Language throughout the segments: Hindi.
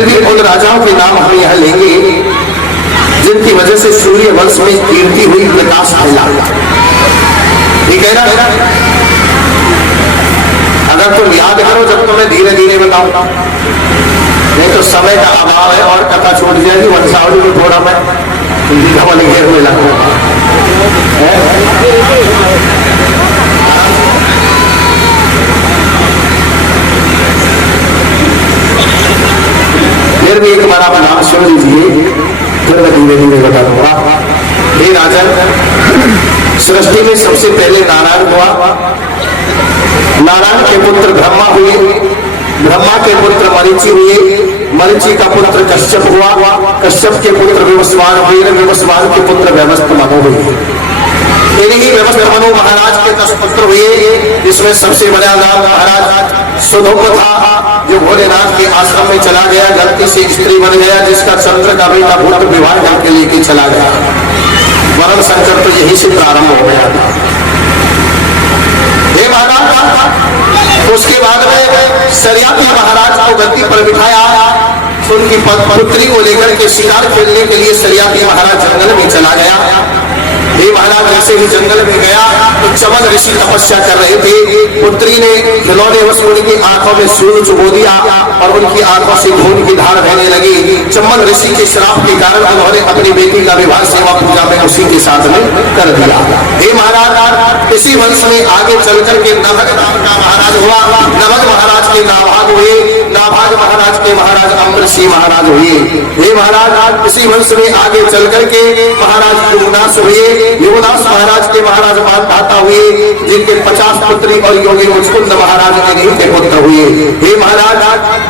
फिर भी उन राजाओं के नाम हम यहाँ लेंगे जिनकी वजह से सूर्य वंश में कीर्ति हुई, प्रकाश फैला। ठीक है ना? अगर तुम याद करो जब तुम्हें धीरे धीरे बताऊंगा, नहीं तो समय का अभाव है और कथा छूट जाएगी। वंशावली में थोड़ा मैं हिंदी वाले घेर में लगूंगा। फिर भी एक बार आप नाम सुन लीजिए, फिर मैं धीरे धीरे बता दूंगा। हे राजन, सृष्टि में सबसे पहले नारायण हुआ। नारायण के पुत्र ब्रह्मा हुए, ब्रह्मा के पुत्र मरीचि हुए, मरीचि का पुत्र कश्यप हुआ, कश्यप के पुत्र विवस्वान हुए, विवस्वान के पुत्र व्यवस्थ मनु हुए। इन्हीं व्यवस्थ मनु महाराज के 10 पुत्र हुए, जिसमें सबसे बड़ा नाम महाराज सुधोप था, जो भोलेनाथ के आश्रम में चला गया, गलती से स्त्री बन गया, जिसका चंद्र का बेटा पुत्र विवाह करके लेके चला गया। वरण संकट तो यही से प्रारंभ हो गया था। हे महाराज, उसके बाद में सरियाती महाराज को गद्दी पर बिठाया। उनकी पुत्री को लेकर के शिकार खेलने के लिए सरियाती महाराज जंगल में चला गया। हे महाराज, जैसे ही जंगल में गया तो चमन ऋषि तपस्या कर रहे थे। पुत्री ने खिलौने वश उनकी आंखों में सूर्य चुबो दिया और उनकी आंखों से खून की धार बहने लगी। चमन ऋषि के श्राप के कारण उन्होंने अपनी बेटी का विवाह सेवा पूजा में उसी के साथ में कर दिया। हे महाराज, इसी वंश में आगे चल करके नभग नाम का महाराज हुआ। नभग महाराज के नाभाग हुए, नाभाग महाराज के महाराज अमृषि महाराज हुए। हे महाराज, इसी वंश में आगे चल करके महाराज युवनाश हुए। युवनाश महाराज के महाराज मानधाता हुए, जिनके 50 पुत्री और योगी मुचकुंद महाराज के पुत्र हुए। हे महाराज,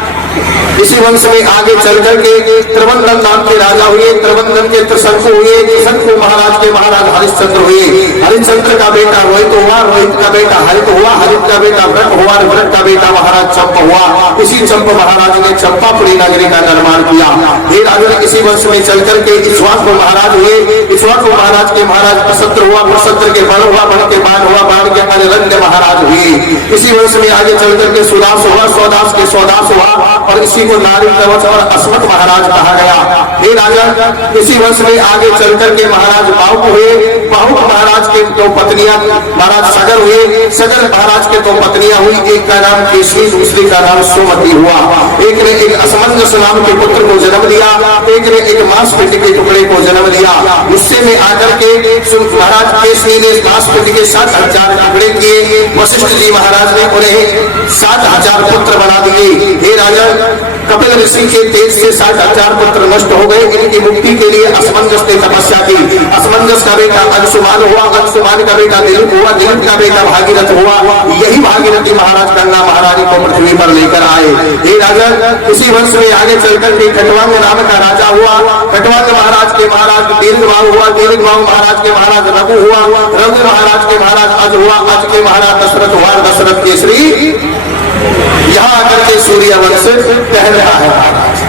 इसी वंश में आगे चल करके त्रिवंदन नाम के राजा हुए। त्रिवंदन के त्रिशंकु हुए। त्रिशंकु महाराज के महाराज हरिश्चंद्र हुए। हरिश्चंद्र का बेटा रोहित हुआ, रोहित का बेटा हरित हुआ, हरित का बेटा व्रत हुआ, व्रत का बेटा महाराज चंप हुआ। इसी चंप महाराज ने चंपापुरी नगरी का निर्माण किया। हे राजा, इसी वंश में चल करके इक्ष्वाकु महाराज हुए। इक्ष्वाकु महाराज के महाराज वसत्र हुआ, वसत्र के बण हुआ, बण के बाण हुआ, बाण के अनिरन्य महाराज हुए। इसी वंश में आगे चल करके सुदास हुआ, सौदास के सौदास हुआ और इसी को नारी कवच और अस्मत महाराज कहा गया। हे राजा, इसी वंश में आगे चल करके महाराज बाहुक हुए। बाहुक महाराज के 2 पत्नियां महाराज सगर हुए। सगर महाराज के 2 पत्नियां हुई, एक का नाम केशरी, दूसरी का नाम सुमति हुआ। एक ने एक असमंजस नाम के पुत्र को जन्म दिया, एक ने एक मांसपेटी के टुकड़े को जन्म दिया। गुस्से में आकर के महाराज केशरी ने मांसपेटी के 7000 टुकड़े किए। वशिष्ठ जी महाराज ने उन्हें 7000 पुत्र बना दिए। हे राजा, कपिल ऋषि के तेज से 60,000 पुत्र नष्ट हो गए। इनकी मुक्ति के लिए असमंजस ने तपस्या की। असमंजस का बेटा अंशुमान हुआ, अंशुमान का बेटा दिलीप हुआ, दिलीप का बेटा भागीरथ हुआ। यही भागीरथी महाराज गंगा महारानी को पृथ्वी पर लेकर आए। हे राजा, इसी वंश में आगे चलकर के खटवांग नाम का राजा हुआ। खटवांग महाराज के महाराज दीर्घबाहु हुआ, दीर्घबाहु महाराज के महाराज रघु हुआ, रघु महाराज के महाराज अज हुआ, अज के महाराज दशरथ हुआ, दशरथ केसरी। यहाँ आकर के सूर्य वंश कह रहा है।